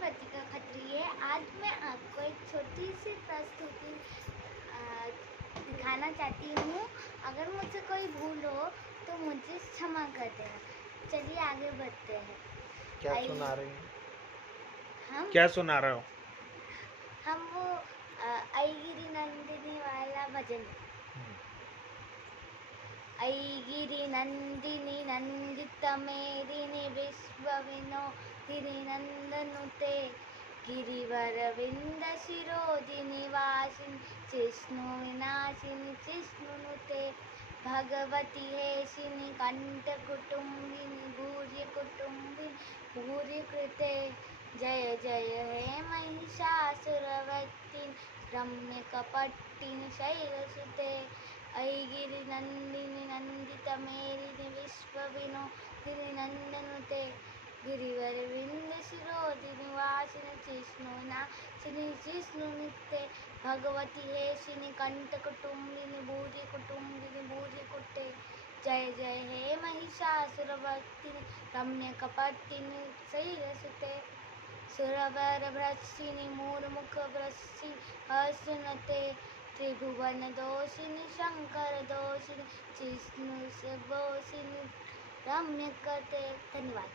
प्रतिका खत्री है। आज मैं आपको एक छोटी सी प्रस्तुति दिखाना चाहती हूँ। अगर मुझसे कोई भूल हो तो मुझे क्षमा कर देना। चलिए आगे बढ़ते हैं। क्या सुना रहे हैं? हम क्या सुना रहे हो? हम वो ऐगिरि नंदिनी वाला भजन। ऐगिरि नंदिनी नंदित मेदिनी विश्व विनोदिनी नंदनुते गिरिवर विंद शिरोदिनी वासिनी जिष्णु विनाशिनी जिष्णुनुते भगवती हेशिनी कंठ कुटुंबिनी भूर्य कुटुंबिनी भूर्य कृते जय जय हे महिषासुरवत्तिनि रम्य कपट्टिनि शैलसुते ऐगिरि नंदिनी नंदित मेदिनी विश्व विनोदिनी नंदनुते गिरिवर विंद शिरोदिनी वासिनी जिष्णु विनाशिनी जिष्णुनुते भगवती हेशिनी कंठ कुटुंबिनी भूर्य कुटुंबिनी भूर्य कुटे जय जय हे महिषासुरवत्तिनि रम्य कपट्टिनि शैलसुते सुरवर भ्रशिनी मूर्मुख भ्रशिनी हर्षुनते त्रिभुवन दोषिनी शंकर दोषिनी जिष्णु सबोषिनी रम्य करते। धन्यवाद।